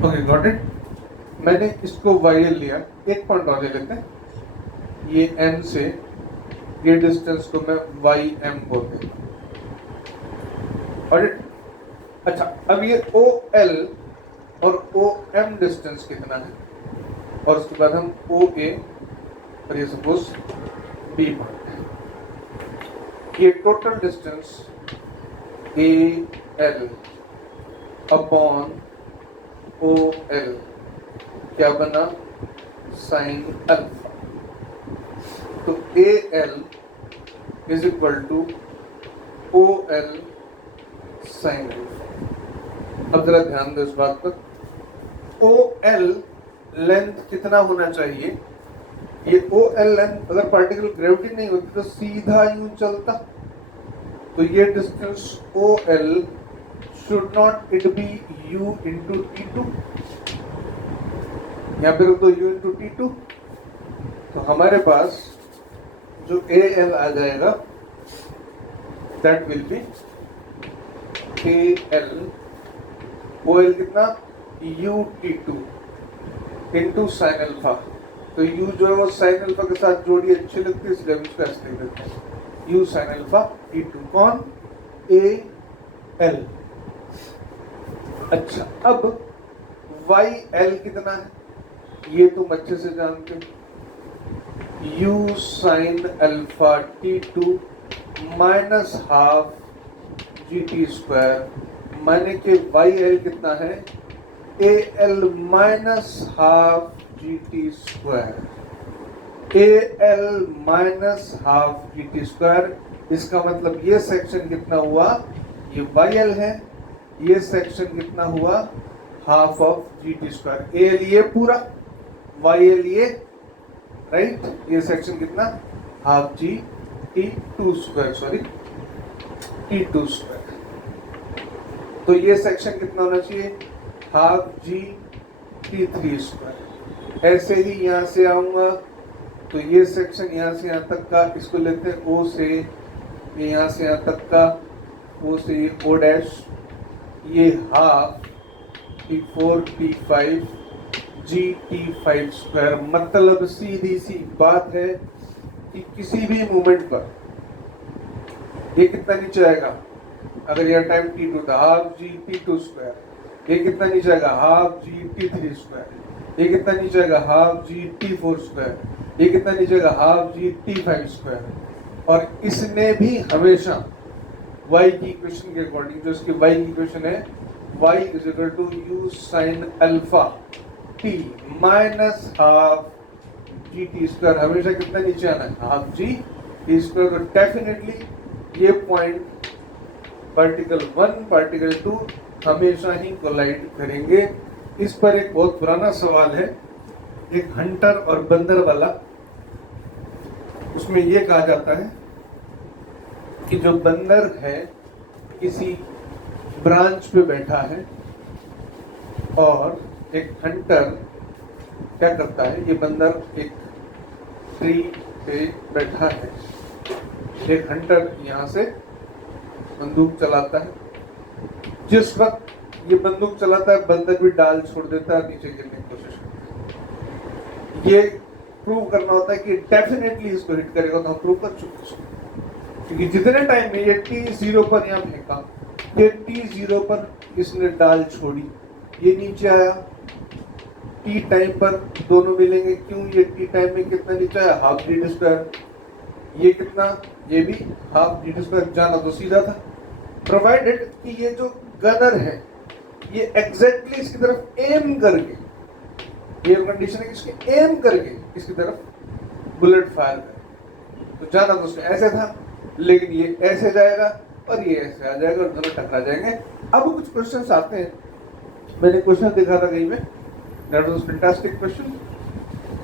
Okay, got it. मैंने इसको YL लिया, एक पॉइंट और ले लेते हैं, ये N से ये डिस्टेंस को मैं YM बोल देता हूँ। Got it. अच्छा, अब ये OL और OM डिस्टेंस कितना है, और उसके बाद हम OA और ये सपोज B पॉइंट है, ये total distance AL upon OL क्या बना, साइन अल्फा। तो AL is equal to OL sine alpha. अब जरा ध्यान दो इस बात पर, OL लेंथ कितना होना चाहिए, ये OL लेंथ अगर पार्टिकल ग्रेविटी नहीं होती तो सीधा यूं चलता, तो ये distance OL should not it be U into T2, यहाँ पे तो U इंटू T2, तो हमारे पास जो AL आ जाएगा that will be AL OL कितना UT2 इंटू साइन अल्फा। तो U जो है वो साइन अल्फा के साथ जोड़ी अच्छी लगती है, इसलिए हम इसको ऐसे लिख देते हैं U साइन अल्फा T2। कौन, AL। अच्छा, अब YL कितना है ये तुम अच्छे से जानते हो, U sine alpha T2 minus half GT square, माने कि YL कितना है AL minus half GT square, AL minus half GT square. इसका मतलब ये सेक्शन कितना हुआ, ये YL है, ये सेक्शन कितना हुआ half of GT square, AL ये पूरा, YL ये, राइट, ये सेक्शन कितना half T2 square, sorry T2 square. तो ये सेक्शन कितना होना चाहिए हाफ T3 स्क्वायर। ऐसे ही यहां से आऊंगा तो ये सेक्शन यहां से यहां तक का, इसको लेते हैं O से, ये यहां से यहां तक का, O से ये O डैश, ये half T4 T5 GT5 square. मतलब सीधी सी बात है कि किसी भी मोमेंट पर ये कितना नीचे आएगा, अगर यह टाइम T2 था हाफ GT2 स्क्वायर, ये कितना नीचे आएगा हाफ GT3 स्क्वायर, ये कितना नीचे आएगा हाफ GT4 स्क्वायर, ये कितना नीचे आएगा हाफ GT5 स्क्वायर। और इसने भी हमेशा y की इक्वेशन के अकॉर्डिंग, जो इसकी y की इक्वेशन है y is equal to U sine alpha T minus half GT square, हमेशा कितना नीचे आना है हाफ GT स्क्वायर। तो डेफिनेटली ये पॉइंट पार्टिकल 1 पार्टिकल 2 हमेशा ही कोलाइड करेंगे। इस पर एक बहुत पुराना सवाल है, एक हंटर और बंदर वाला। उसमें यह कहा जाता है कि जो बंदर है किसी ब्रांच पे बैठा है और एक हंटर क्या करता है, ये बंदर एक ट्री पे बैठा है, एक हंटर यहाँ से बंदूक चलाता है। जिस वक्त ये बंदूक चलाता है बंदर भी डाल छोड़ देता है, नीचे गिरने की कोशिश करता है। ये प्रूव करना होता है कि डेफिनेटली इसको हिट करेगा, तो हम प्रूव कर चुके हैं, क्योंकि जितने टाइम में ये T0 पर यहाँ फेंका, ये T0 पर इसने डाल छोड़ी, ये नीचे आया, T टाइम पर दोनों मिलेंगे, क्यों ये T टाइम में कितना नीचे आया हाफ GT स्क्वायर, ये कितना, ये भी हाफ GT स्क्वायर, जाना तो सीधा था। प्रोवाइडेड कि ये जो गनर है ये एग्जैक्टली इसकी तरफ एम करके, ये कंडीशन है कि इसके एम करके इसकी तरफ बुलेट फायर करे, तो जाना तो उसमें ऐसे था, लेकिन ये ऐसे जाएगा और ये ऐसे आ जाएगा और दोनों टकरा जाएंगे। अब कुछ क्वेश्चंस आते हैं, मैंने क्वेश्चन देखा था कहीं में, दैट वाज फैंटास्टिक क्वेश्चन,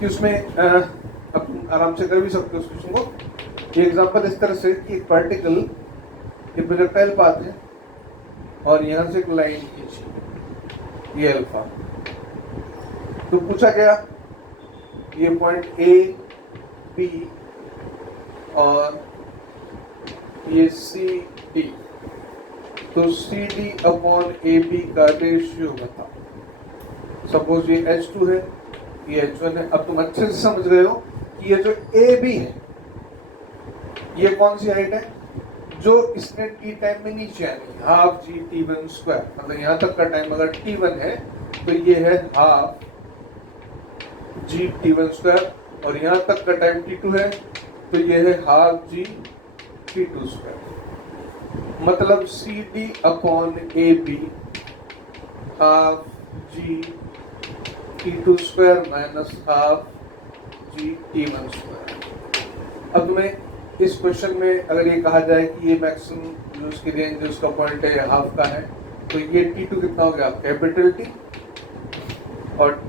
कि उसमें आप आराम से कर भी सकते हो उस क्वेश्चन को। ये एग्जांपल इस तरह से कि एक पार्टिकल, ये प्रोजेक्टाइल पाथ है और यहां से एक लाइन खींची, ये अल्फा, तो पूछा गया ये पॉइंट A B और ये CD, तो CD अपॉन AB का रेशियो बताओ। सपोज ये H2 है, ये H1 है। अब तुम अच्छे से समझ रहे हो कि ये जो AB है ये कौन सी हाइट है, जो इसने टी टाइम में नीचे आनी, हाफ जी T1 स्क्वायर, मतलब यहाँ तक का टाइम अगर T1 है तो ये है हाफ जी T1 स्क्वायर, और यहाँ तक का टाइम T2 है तो ये है हाफ जी T2 स्क्वायर। मतलब CD upon AB half g T2 square minus half g T1 square. अब तुम्हें इस क्वेश्चन में अगर ये कहा जाए कि ये मैक्सिमम जो उसकी रेंज जो उसका पॉइंट है हाफ का है, तो ये T2 कितना हो गया कैपिटल T, और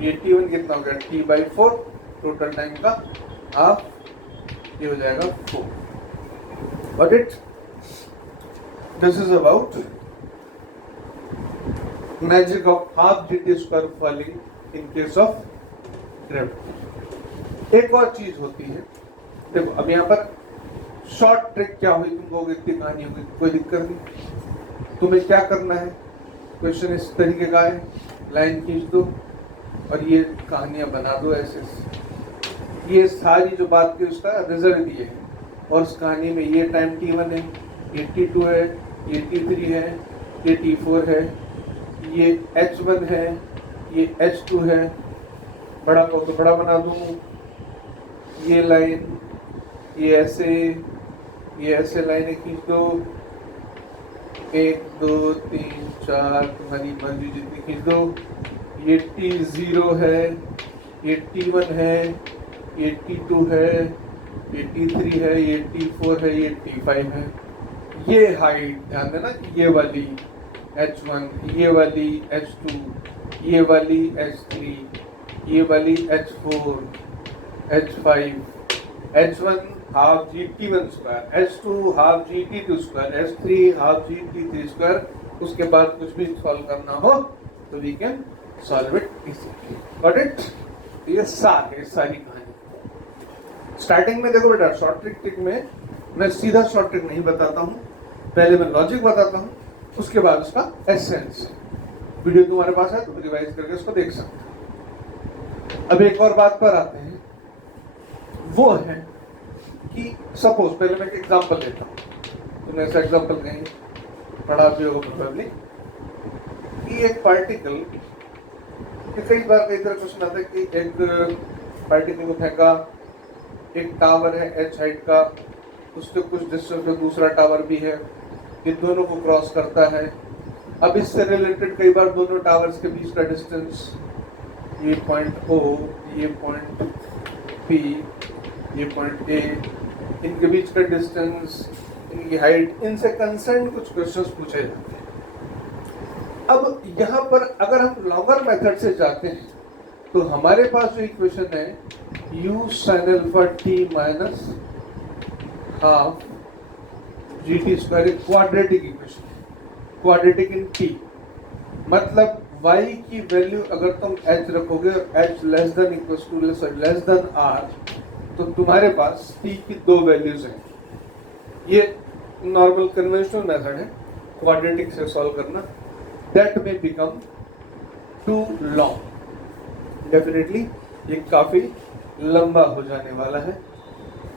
ये T1 कितना हो गया T/4, टोटल टाइम का हाफ, ये हो जाएगा 4। Got it? This is about magic of half GT square falling in case of gravity। एक और चीज होती है, देखो अब यहाँ पर शॉर्ट ट्रिक क्या हुई, तुम कहोगे इतनी कहानी होगी, कोई दिक्कत नहीं। तुम्हें क्या करना है, क्वेश्चन इस तरीके का है, लाइन खींच दो और ये कहानियां बना दो ऐसे। ये सारी जो बात की उसका रिजल्ट ये है, और उस कहानी में ये टाइम T1 है, ये T2 है, ये T3 है, ये T4 है, ये H1 है, ये H2 है। बड़ा को तो बड़ा बना दूं, ये लाइन ये ऐसे लाइनें खींच दो, 1 2 3 4 तुम्हारी मर्जी जितनी खींच दो। ये T0 है, ये T1 है, ये T2 है, ये T3 है, ये T4 है, ये T5 है। ये हाइट ध्यान देना, ये वाली H1, ये वाली H2, ये वाली H3, ये वाली H4, H5, H1 half g T1 square, H2 half g T2 square, H3 half g T3 square. उसके बाद कुछ भी सॉल्व करना हो तो we can solve it easily. Got it? ये सारी कहानी। स्टार्टिंग में देखो बेटा, शॉर्ट ट्रिक में मैं सीधा शॉर्ट ट्रिक नहीं बताता हूँ, पहले मैं लॉजिक बताता हूँ, उसके बाद उसका एसेंस। वीडियो तुम्हारे पास है तो रिवाइज करके उसको देख सकते हो। अब एक और बात पर आते हैं, वो है कि सपोज, पहले मैं एक एग्जांपल देता हूँ, तुमने ऐसा एग्जांपल कहीं पढ़ा भी होगा प्रोबेबली, कि एक पार्टिकल, कई बार कई तरह क्वेश्चन आता है कि एक पार्टिकल को फेंका, एक टावर है H हाइट का, उसके कुछ डिस्टेंस पे दूसरा टावर भी है, ये दोनों को क्रॉस करता है। अब इससे रिलेटेड कई बार दोनों टावर्स के बीच का डिस्टेंस, ये पॉइंट O, ये पॉइंट P, ये पॉइंट A, इनके बीच का डिस्टेंस, इनकी हाइट, इनसे कंसर्न कुछ क्वेश्चंस पूछे जाते हैं। अब यहाँ पर अगर हम लॉगर मेथड से जाते हैं तो हमारे पास जो इक्वेशन है u sin alpha t minus half GT square, quadratic equation, quadratic in t। मतलब y की वैल्यू अगर तुम h रखोगे और h less than equals to less than r, तो तुम्हारे पास t की दो वैल्यूज हैं। ये नॉर्मल कन्वेंशनल मेथड है क्वाड्रेटिक से सॉल्व करना। दैट में बिकम टू लॉन्ग, डेफिनेटली ये काफी लंबा हो जाने वाला है।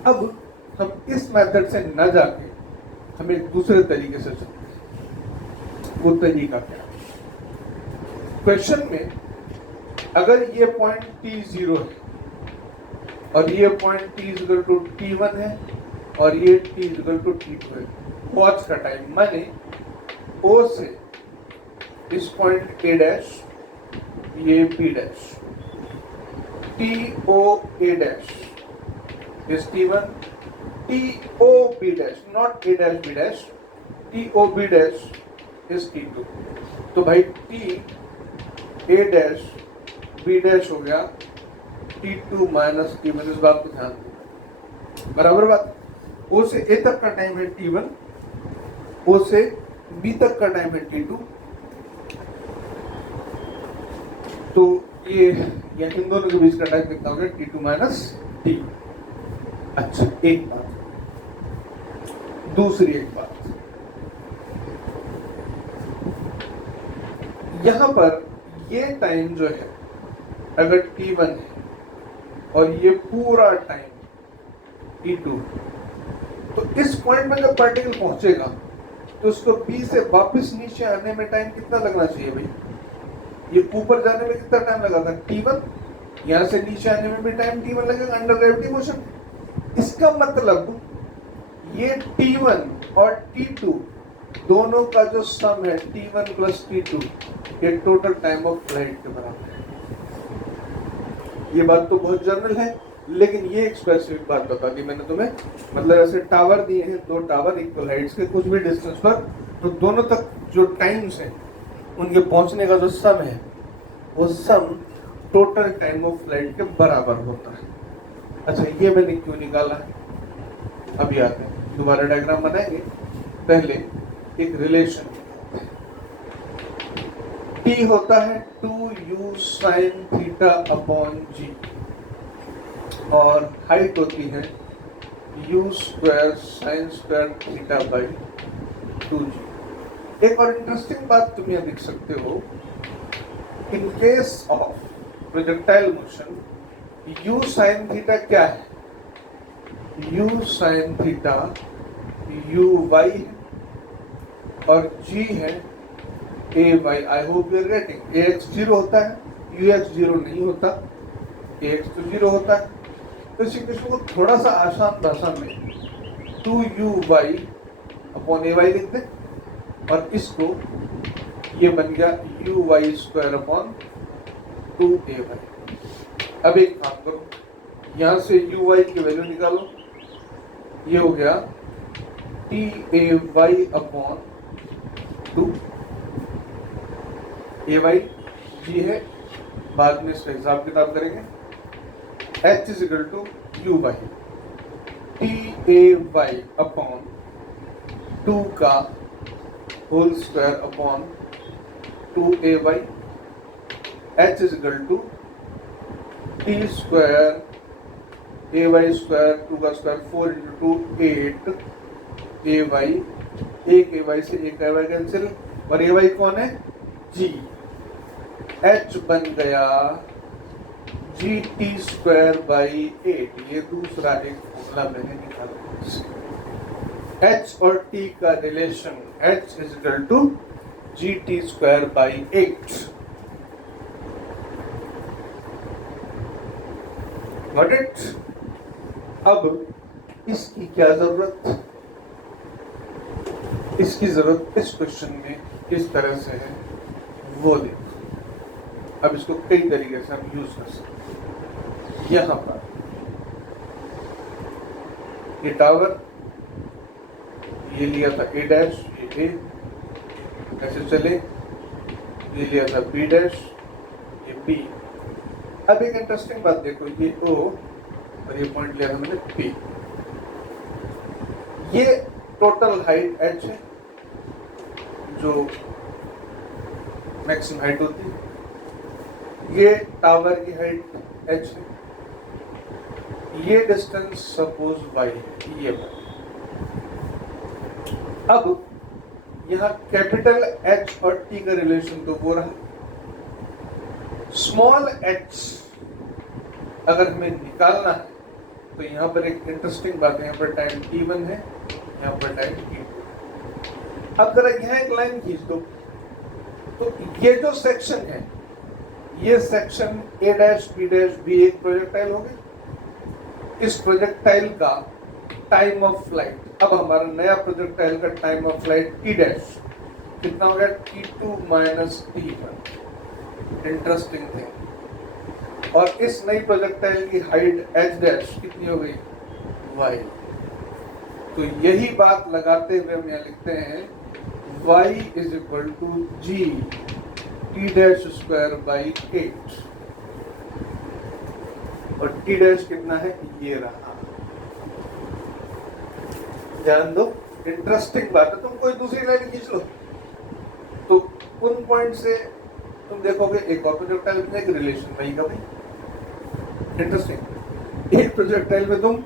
अब हम इस मेथड से न जाके हम एक दूसरे तरीके से चलते हैं। वो तरीका क्या? क्वेश्चन में अगर ये पॉइंट T0 है और ये पॉइंट T=T1 है और ये T=T2 है, वॉच का टाइम माने O से इस पॉइंट A डैश, ये B डैश, TOA डैश इस T1, TOB dash, not A dash B dash, TOB dash इस T2। तो भाई TA डैश B डैश हो गया T2 माइनस T1, इस बात को ध्यान देना, बराबर बात। O से A तक का टाइम है T1, O से B तक का टाइम है T2। तो ये इन दोनों के बीच का टाइम कितना हो गया? T2 minus T। अच्छा, एक बात, दूसरी एक बात, यहां पर ये टाइम जो है अगर t1 है और ये पूरा टाइम t2, तो इस पॉइंट में जब पार्टिकल पहुंचेगा तो उसको B से वापस नीचे आने में टाइम कितना लगना चाहिए भाई? ये ऊपर जाने में कितना टाइम लगा था? t1। यहां से नीचे आने में भी टाइम t1 लगेगा अंडर ग्रेविटी मोशन। इसका मतलब ये t1 और t2 दोनों का जो सम है t1 प्लस t2, ये टोटल टाइम ऑफ फ्लाइट के बराबर है। ये बात तो बहुत जनरल है, लेकिन ये एक स्पेसिफिक बात बता दी मैंने तुम्हें। मतलब ऐसे टावर दिए हैं, दो टावर इक्वल हाइट्स के कुछ भी डिस्टेंस पर, तो दोनों तक जो टाइम्स हैं उनके पहुंचने का जो सम है वो sum total time of flight के बराबर होता है। अच्छा, ये मैंने क्यों निकाला है अभी आते हैं, दोबारा डायग्राम बनाएंगे। पहले एक रिलेशन T होता है 2u sin theta upon g और हाइट होती है u square sine square theta by 2g। एक और इंटरेस्टिंग बात तुम यहां देख सकते हो, in case of projectile motion u sin theta क्या है? u sin थीटा uy है और g है ay। I hope you are getting. ax 0 होता है, ux 0 नहीं होता, ax तो 0 होता है। तो इस इक्वेशन को थोड़ा सा आसान भाषा में 2uy अपॉन ay लिख दें और इसको ये बन गया uy स्क्वायर अपॉन 2ay। अब एक काम करो, यहां से uy की वैल्यू निकालो, ये हो गया tay अपॉन 2। ay जी है, बाद में इसका हिसाब किताब करेंगे। h is equal to u by tay upon 2 का whole square upon 2ay। h is equal to t square ay square 2 का स्क्वायर 4 इंटू 2 8 ay। एक ay से एक ay कैंसिल और ay कौन है? g। h बन गया जी टी स्क्वायर बाई 8। ये दूसरा एक फॉर्मूला मैंने निकाला। h और t का relation h is equal to g t square by 8। Got it? अब इसकी क्या जरूरत? इसकी जरूरत इस क्वेश्चन में किस तरह से है वो देखो। अब इसको कई तरीके से हम यूज कर सकते हैं। यहां पर ये टावर, ये लिया था a डैश, ये a ऐसे चले, ये लिया था b डैश, ये b। अब एक इंटरेस्टिंग बात देखो, ये o और ये पॉइंट लिया था मैंने p। ये टोटल हाइट h है जो मैक्सिमम हाइट होती है, ये टावर की हाइट h है, ये डिस्टेंस सपोज y है, ये बात। अब यहाँ कैपिटल H और T का रिलेशन तो वो रहा। स्मॉल h अगर हमें निकालना है तो यहाँ पर एक इंटरेस्टिंग बात है, यहाँ पर टाइम t1 है, यहाँ पर टाइम t2। अब जरा यहाँ एक लाइन खींच दो, तो ये जो सेक्शन है, ये section a dash b dash b एक प्रोजेक्टाइल हो गई। इस प्रोजेक्टाइल का टाइम ऑफ फ्लाइट, अब हमारा नया प्रोजेक्टाइल का time of flight t dash कितना हो गया? t2 minus t1। Interesting thing. और इस नई प्रोजेक्टाइल की हाइट h डैश कितनी हो गई? y। तो यही बात लगाते हुए हम यहाँ लिखते हैं y is equal to g t dash square by 8। और t डैश कितना है? ये रहा। ध्यान दो, इंटरेस्टिंग बात है। तुम कोई दूसरी लाइन खींच लो तो उन पॉइंट से तुम देखोगे एक और प्रोजेक्टाइल में एक रिलेशन रहेगा भाई। इंटरेस्टिंग। एक प्रोजेक्टाइल में तुम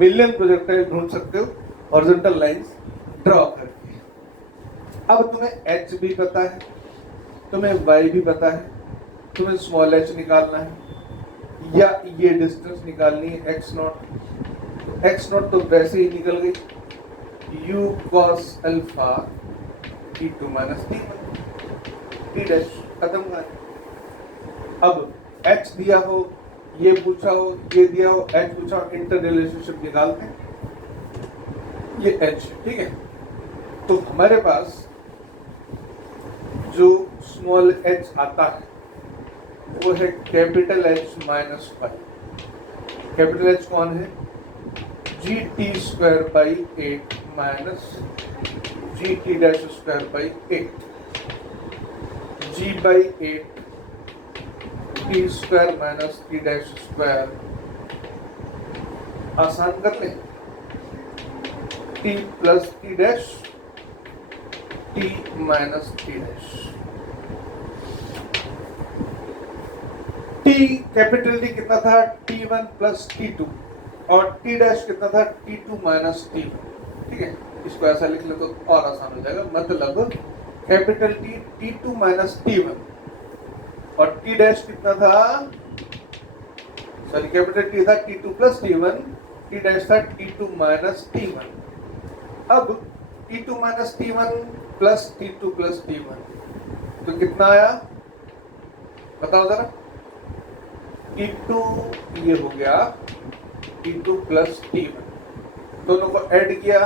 मिलियन प्रोजेक्टाइल ढूंढ सकते हो हॉरिजॉन्टल लाइंस ड्रॉ करके। अब तुम्हें h भी पता है, तुम्हें y भी पता है, तुम्हें स्मॉल h निकालना है या ये डिस्टेंस निकालनी है x नॉट, तो x नॉट तो वैसे ही निकल गई u cos alpha t2 minus t1 t dash खत्म कर। अब h दिया हो, ये पूछा हो, ये दिया हो, h पूछा हो, इंटर रिलेशनशिप निकालते हैं, ये h ठीक है। तो हमारे पास जो स्मॉल h आता है वो है capital H minus pi. Capital H कौन है? G t square by 8 minus g t dash square by 8, g by 8 t square minus T dash square, आसान कर ले, t plus t dash t minus T dash. T capital t कितना था? T1 plus T2 और T dash कितना था? T2 minus T1। ठीक है, इसको ऐसा लिख ले तो और आसान हो जाएगा। मतलब capital T T2 minus T1 और T डैश कितना था? सॉरी, कैपिटल T था T2 plus T1, T dash था T2 माइनस T1। अब T2 minus T1 plus T2 plus T1 तो कितना आया बताओ जरा? T2 ये हो गया T2 प्लस T1, दोनों को ऐड किया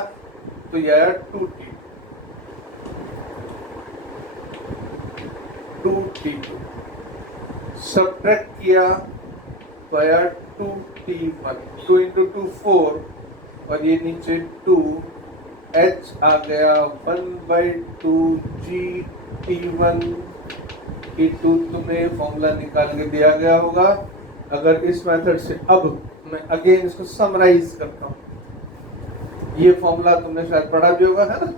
तो ये आया 2T2, सब्ट्रैक्ट किया तो आया 2T1, 2 इंटू 2 4 और ये नीचे 2, H आ गया 1/2 GT1 T2 तुम्हें फॉर्मूला निकाल के दिया गया होगा। अगर इस मेथड से, अब मैं अगेन इसको समराइज करता हूँ, ये फॉर्मूला तुमने शायद पढ़ा भी होगा, है ना,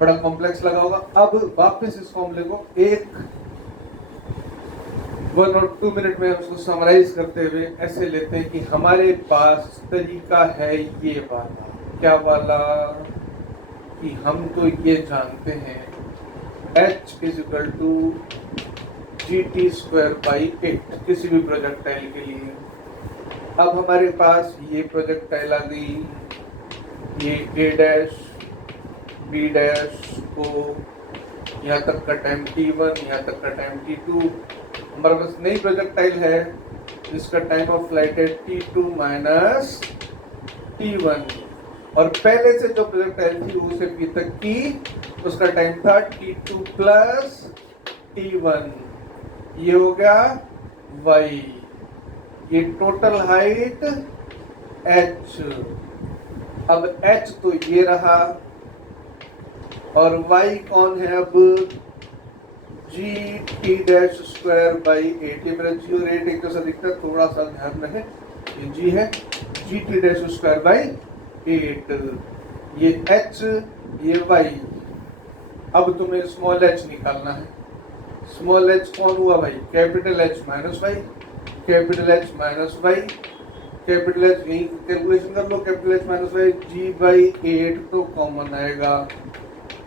बड़ा कॉम्प्लेक्स लगा होगा। अब वापस इस फॉर्मूले को 1 और 2 मिनट में उसको समराइज करते हुए ऐसे लेते हैं कि हमारे पास तरीका है ये वाला, क्या वाला, कि हम तो ये जानते हैं H is equal to g t square by 8 किसी भी प्रोजेक्टाइल के लिए। अब हमारे पास ये प्रोजेक्टाइल आ गई, ये ए डैश बी डैश को यहाँ तक का टाइम T1, यहाँ तक का टाइम T2, हमारे पास नई प्रोजेक्टाइल है जिसका टाइम ऑफ फ्लाइट है T2 माइनस T1 और पहले से जो प्रोजेक्टाइल थी उसे पी तक की, उसका टाइम था T2 प्लस T1, ये हो गया y, ये टोटल हाइट h। अब h तो ये रहा और y कौन है? अब जी टी डैश स्क्वायर बाई 8, ये मेरा जी और 8 एक जैसा दिखता है, थोड़ा सा ध्यान रहे, ये जी है g t dash square by 8, ये h ये y। अब तुम्हें स्मॉल h निकालना है। स्मॉल h कौन हुआ भाई? Capital H minus Y, capital H minus Y, capital H यही कैलकुलेशन कर लो, capital H minus Y, G by 8 तो कॉमन आएगा,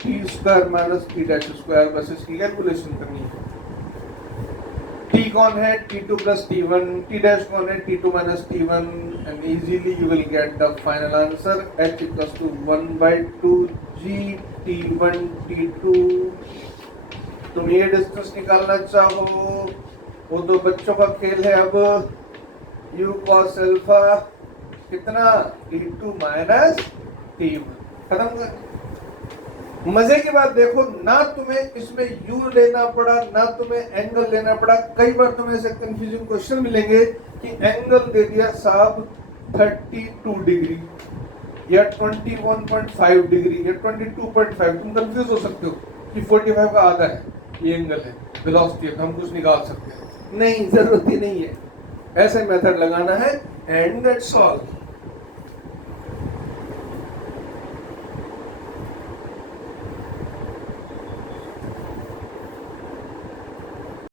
T square minus T dash square, बस इसकी कैलकुलेशन करनी है। टी कौन है? T2 plus T1, T dash कौन है? T2 minus T1 and easily you will get the final answer H equals to 1/2 g T1 T2। तुम ये डिस्टेंस निकालना चाहो वो तो बच्चों का खेल है। अब u cos अल्फा कितना? T2 माइनस T1, खत्म कर। मजे की बात देखो, ना तुम्हें इसमें u लेना पड़ा, ना तुम्हें एंगल लेना पड़ा। कई बार तुम्हें ऐसे कंफ्यूजिंग क्वेश्चन मिलेंगे कि एंगल दे दिया साहब 32 डिग्री या 21.5 डिग्री या 22.5, तुम कंफ्यूज हो सकते हो कि 45 का आधा है, ये एंगल है, वेलोसिटी है, तो हम कुछ निकाल सकते हैं। नहीं, जरूरत ही नहीं है, ऐसे मेथड लगाना है एंड दैट्स ऑल।